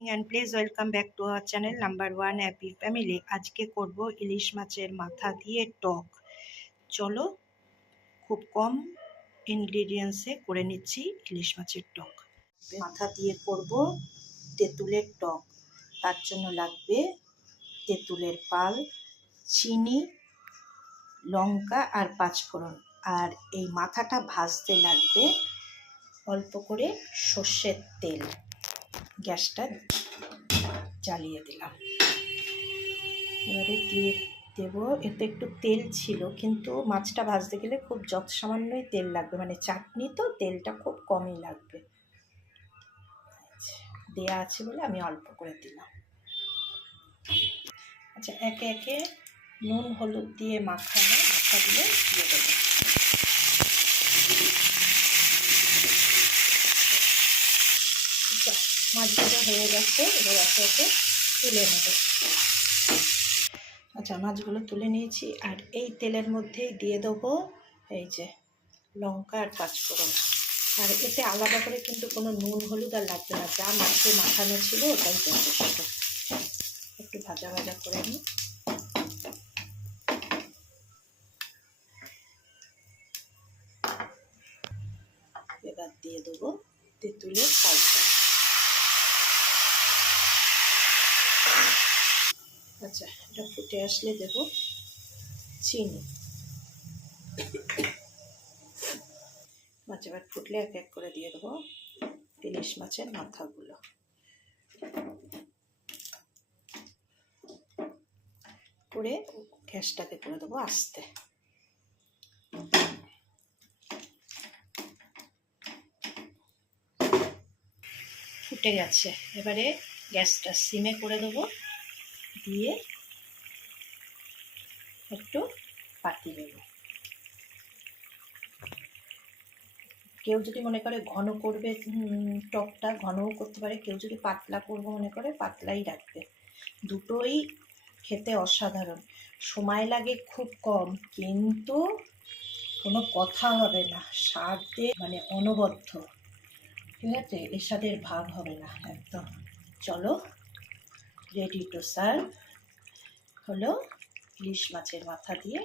and please welcome back to our channel number 1 happy family। আজকে করব ইলিশ মাছের মাথা দিয়ে টক। চলো খুব কম ইনগ্রেডিয়েন্টসে করে নিচ্ছি ইলিশ মাছের টক। মাথা দিয়ে করব তেঁতুলের টক। তার জন্য লাগবে তেঁতুলের পাল, চিনি, লঙ্কা আর পাঁচফোড়ন। আর এই মাথাটা ভাজতে লাগবে অল্প করে সর্ষের তেল। গ্যাসটা জ্বালিয়ে দিলাম, এবারে দিয়ে দেব। এতে একটু তেল ছিল, কিন্তু মাছটা ভাজতে গেলে খুব যত সামান্যই তেল লাগবে, মানে চাটনি তো তেলটা খুব কমই লাগবে। দেয়া আছে বলে আমি অল্প করে দিলাম। আচ্ছা, একে একে নুন হলুদ দিয়ে মাখানো মাথাগুলো দিয়ে দেবো। মাছগুলো হয়ে গেছে, এবার একে একে তুলে নেব। আচ্ছা, মাছগুলো তুলে নিয়েছি। আর এই তেলের মধ্যেই দিয়ে দেবো এই যে লঙ্কা আর পাঁচফোড়ন। আর এতে আলাদা করে কিন্তু কোনো নুন হলুদ আর লাগবে না, যা মাছে মাখানো ছিল ওটাই যথেষ্ট। একটু ভাজা ভাজা করে নিই। এবার দিয়ে দেবো তেঁতুলের পালটা। আচ্ছা, এটা ফুটে আসলে দেব চিনি। মাছ এবার ফুটলে এক এক করে দিয়ে দেবো ইলিশ মাছের মাথাগুলো। করে গ্যাসটাকে করে দেবো আস্তে। ফুটে গেছে, এবারে গ্যাসটা সিমে করে দেবো, দিয়ে একটু পাতি দেবো। কেউ যদি মনে করে ঘন করবে টকটা, ঘনও করতে পারে। কেউ যদি পাতলা করবো মনে করে পাতলাই রাখবে। দুটোই খেতে অসাধারণ। সময় লাগে খুব কম, কিন্তু কোনো কথা হবে না, স্বাদে মানে অনবদ্য। ঠিক আছে, এর স্বাদের ভাগ হবে না একদম। চলো, রেডি টু সার্ভ হলো ইলিশ মাছের মাথা দিয়ে